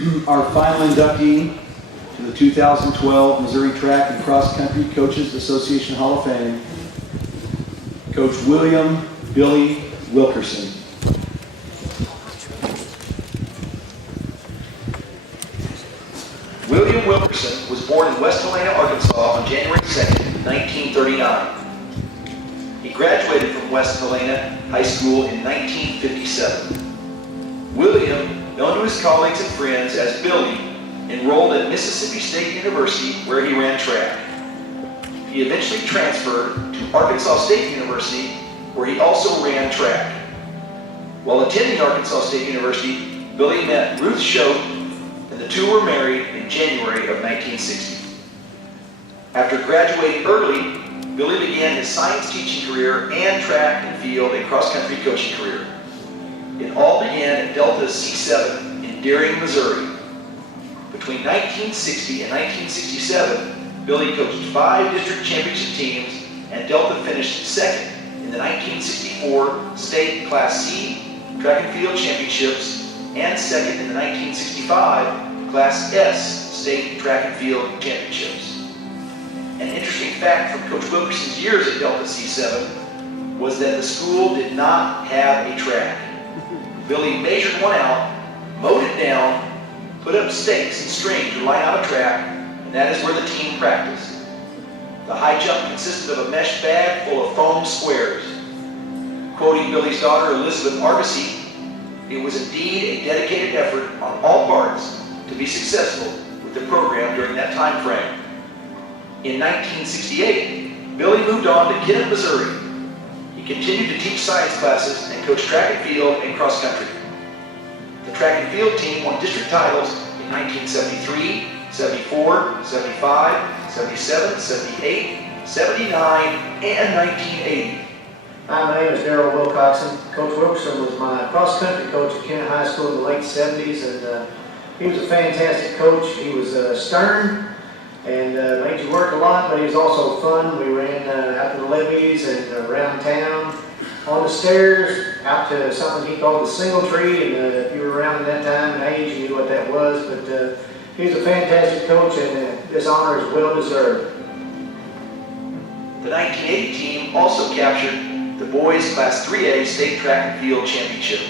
Our final inductee to the 2012 Missouri Track and Cross Country Coaches Association Hall of Fame, Coach William Billy Wilkerson. William Wilkerson was born in West Helena, Arkansas on January 2nd, 1939. He graduated from West Helena High School in 1957. William, known to his colleagues and friends as Billy, enrolled at Mississippi State University where he ran track. He eventually transferred to Arkansas State University where he also ran track. While attending Arkansas State University, Billy met Ruth Choate, and the two were married in January of 1960. After graduating early, Billy began his science teaching career and track and field and cross-country coaching career. It all began at Delta C7 in Deering, Missouri. Between 1960 and 1967, Billy coached 5 district championship teams, and Delta finished second in the 1964 State Class C Track and Field Championships and second in the 1965 Class S State Track and Field Championships. An interesting fact from Coach Wilkerson's years at Delta C7 was that the school did not have a track. Billy measured one out, mowed it down, put up stakes and string to line out a track, and that is where the team practiced. The high jump consisted of a mesh bag full of foam squares. Quoting Billy's daughter, Elizabeth Argosy, "It was indeed a dedicated effort on all parts to be successful with the program during that time frame." In 1968, Billy moved on to Kennett, Missouri. He continued to teach science classes and coach track and field and cross country. The track and field team won district titles in 1973, 74, 75, 77, 78, 79, and 1980. Hi, my name is Darrell Wilkerson. Coach Wilkerson was my cross-country coach at Kennett High School in the late 70s, and he was a fantastic coach. He was stern and made you work a lot, but he was also fun. We ran out to the levees and around town, on the stairs, out to something he called the single tree, and if you were around at that time and age, you knew what that was, but he was a fantastic coach, and this honor is well deserved. The 1980 team also captured the boys Class 3A State Track and Field Championship.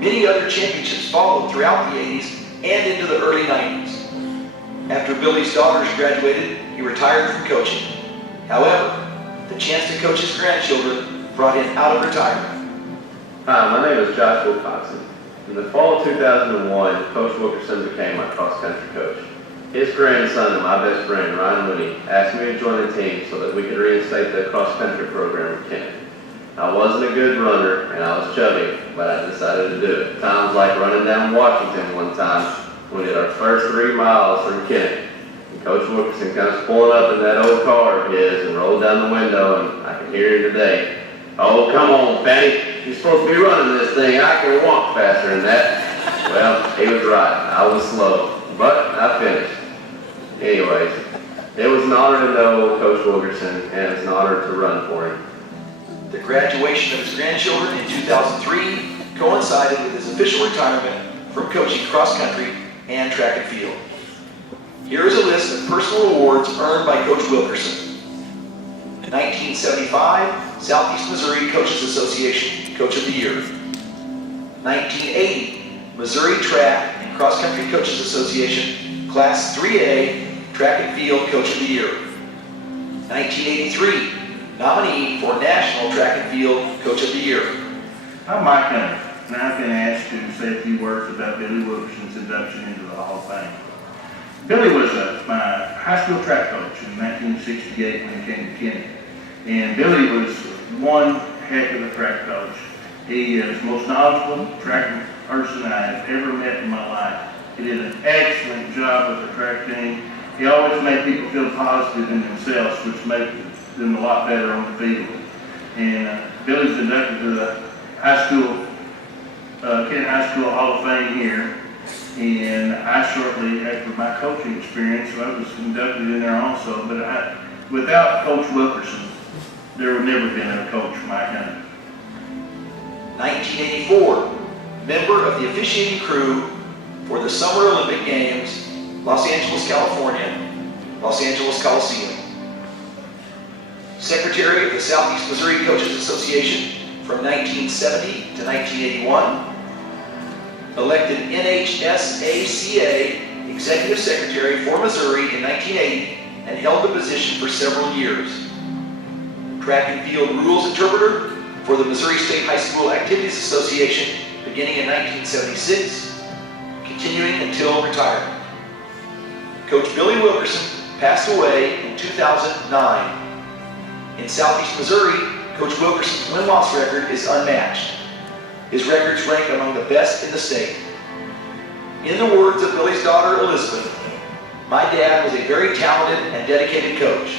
Many other championships followed throughout the 80s and into the early 90s. After Billy's daughters graduated, he retired from coaching. However, the chance to coach his grandchildren brought him out of retirement. Hi, my name is Josh Wilkerson. In the fall of 2001, Coach Wilkerson became my cross-country coach. His grandson and my best friend, Ryan Mooney, asked me to join the team so that we could reinstate the cross-country program in Kennett. I wasn't a good runner, and I was chubby, but I decided to do it. Times like running down Washington one time, we did our first 3 miles from Kennett. And Coach Wilkerson comes pulling up in that old car of his and rolled down the window, and I can hear him today. "Oh, come on, Fatty. You're supposed to be running this thing. I can walk faster than that." Well, he was right. I was slow, but I finished. Anyways, it was an honor to know Coach Wilkerson, and it's an honor to run for him. The graduation of his grandchildren in 2003 coincided with his official retirement from coaching cross country and track and field. Here is a list of personal awards earned by Coach Wilkerson. 1975, Southeast Missouri Coaches Association Coach of the Year. 1980, Missouri Track and Cross Country Coaches Association Class 3A Track and Field Coach of the Year. 1983, nominee for National Track and Field Coach of the Year. I'm Mike Hunter, and I've been asked to say a few words about Billy Wilkerson's induction into the Hall of Fame. Billy was my high school track coach in 1968 when he came to Kennett. And Billy was one heck of a track coach. He is the most knowledgeable track person I've ever met in my life. He did an excellent job with the track team. He always made people feel positive in themselves, which made them a lot better on the field. And Billy's inducted to the Kennett High School Hall of Fame here. And I shortly after my coaching experience, I was inducted in there also. But without Coach Wilkerson, there would never have been a coach Mike Hunter. 1984, member of the officiating crew for the Summer Olympic Games, Los Angeles, California, Los Angeles Coliseum. Secretary of the Southeast Missouri Coaches Association from 1970 to 1981. Elected NHSACA Executive Secretary for Missouri in 1980 and held the position for several years. Track and field rules interpreter for the Missouri State High School Activities Association beginning in 1976, continuing until retirement. Coach Billy Wilkerson passed away in 2009. In Southeast Missouri, Coach Wilkerson's win-loss record is unmatched. His records rank among the best in the state. In the words of Billy's daughter, Elizabeth, "My dad was a very talented and dedicated coach.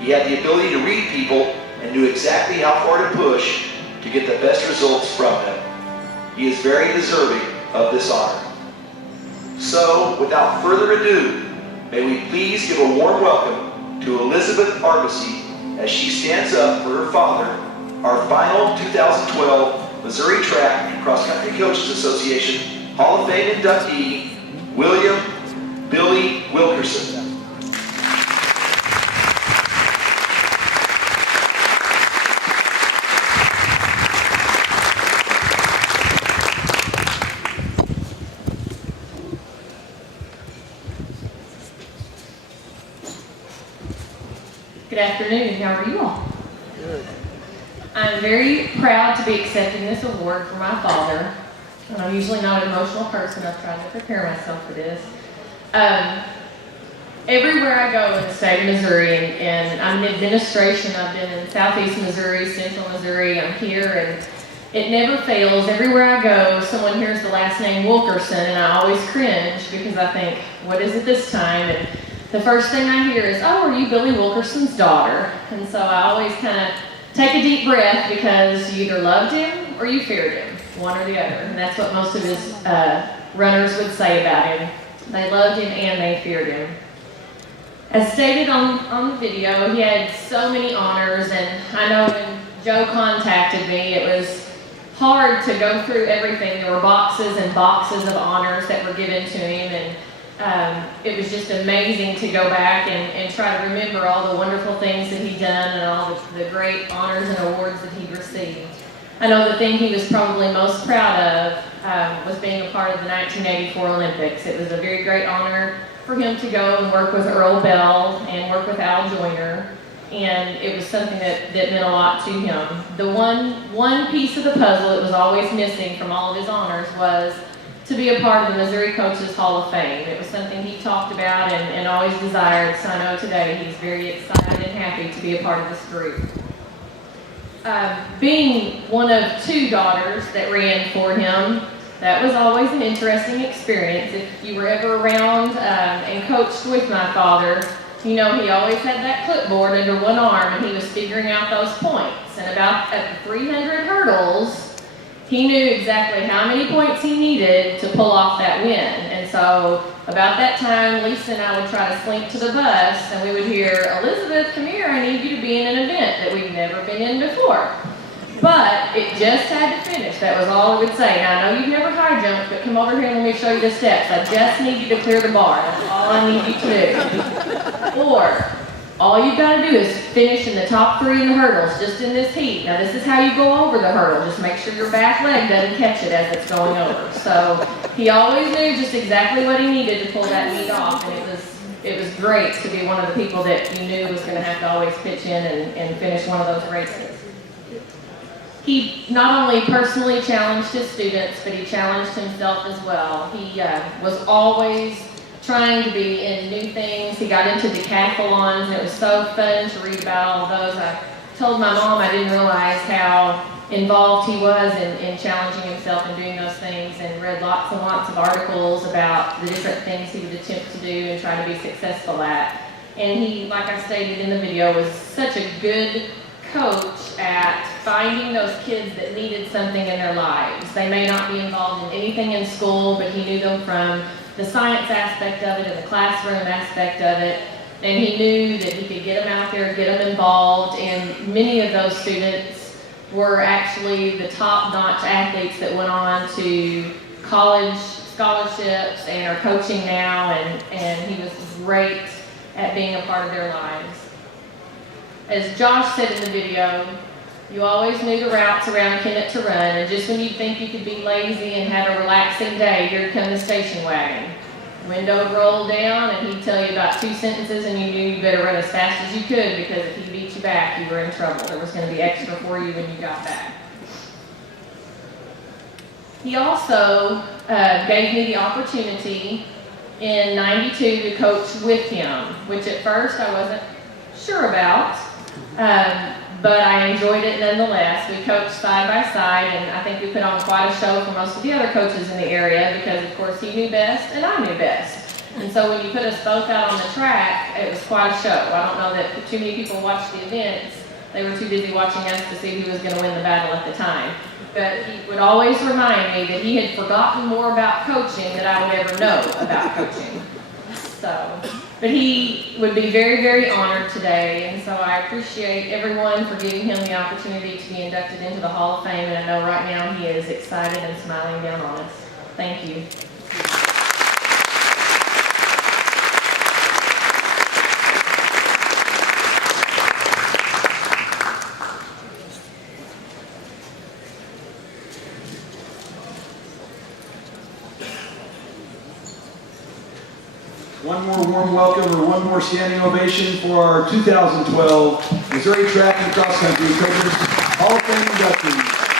He had the ability to read people and knew exactly how far to push to get the best results from them. He is very deserving of this honor." So, without further ado, may we please give a warm welcome to Elizabeth Argosy as she stands up for her father, our final 2012 Missouri Track and Cross Country Coaches Association Hall of Fame inductee, William Billy Wilkerson. Good afternoon, how are you all? Good. I'm very proud to be accepting this award for my father. I'm usually not an emotional person. I've tried to prepare myself for this. Everywhere I go in the state of Missouri, and I'm in administration, I've been in Southeast Missouri, Central Missouri, I'm here, and it never fails. Everywhere I go, someone hears the last name Wilkerson, and I always cringe because I think, what is it this time? And the first thing I hear is, "Oh, are you Billy Wilkerson's daughter?" And so I always kind of take a deep breath because you either loved him or you feared him, one or the other. And that's what most of his runners would say about him. They loved him and they feared him. As stated on the video, he had so many honors, and I know when Joe contacted me, it was hard to go through everything. There were boxes and boxes of honors that were given to him, and it was just amazing to go back and try to remember all the wonderful things that he'd done and all the great honors and awards that he'd received. I know the thing he was probably most proud of was being a part of the 1984 Olympics. It was a very great honor for him to go and work with Earl Bell and work with Al Joyner, and it was something that meant a lot to him. The one piece of the puzzle that was always missing from all of his honors was to be a part of the Missouri Coaches Hall of Fame. It was something he talked about and always desired, so I know today he's very excited and happy to be a part of this group. Being one of two daughters that ran for him, that was always an interesting experience. If you were ever around and coached with my father, you know he always had that clipboard under one arm and he was figuring out those points. And about at the 300 hurdles, he knew exactly how many points he needed to pull off that win. And so about that time, Lisa and I would try to slink to the bus and we would hear, "Elizabeth, come here, I need you to be in an event that we've never been in before." But it just had to finish. That was all I would say. Now, I know you've never high jumped, but come over here and let me show you the steps. I just need you to clear the bar. That's all I need you to do. Or, all you've got to do is finish in the top 3 in the hurdles, just in this heat. Now, this is how you go over the hurdle. Just make sure your back leg doesn't catch it as it's going over. So, he always knew just exactly what he needed to pull that meet off, and it was great to be one of the people that you knew was going to have to always pitch in and finish one of those races. He not only personally challenged his students, but he challenged himself as well. He was always trying to be in new things. He got into decathlons, and it was so fun to read about all of those. I told my mom I didn't realize how involved he was in challenging himself and doing those things, and read lots and lots of articles about the different things he would attempt to do and try to be successful at. And he, like I stated in the video, was such a good coach at finding those kids that needed something in their lives. They may not be involved in anything in school, but he knew them from the science aspect of it and the classroom aspect of it, and he knew that he could get them out there, get them involved, and many of those students were actually the top-notch athletes that went on to college scholarships and are coaching now, and he was great at being a part of their lives. As Josh said in the video, you always knew the routes around Kennett to run, and just when you'd think you could be lazy and have a relaxing day, here come the station wagon. Window would roll down, and he'd tell you about 2 sentences, and you knew you better run as fast as you could, because if he beat you back, you were in trouble. There was going to be extra for you when you got back. He also gave me the opportunity in '92 to coach with him, which at first I wasn't sure about, but I enjoyed it nonetheless. We coached side by side, and I think we put on quite a show for most of the other coaches in the area because, of course, he knew best and I knew best. And so when you put us both out on the track, it was quite a show. I don't know that too many people watched the events. They were too busy watching us to see who was going to win the battle at the time. But he would always remind me that he had forgotten more about coaching than I would ever know about coaching. But he would be very, very honored today, and so I appreciate everyone for giving him the opportunity to be inducted into the Hall of Fame, and I know right now he is excited and smiling down on us. Thank you. One more warm welcome or one more standing ovation for our 2012 Missouri Track and Cross Country Coaches Hall of Fame inductees.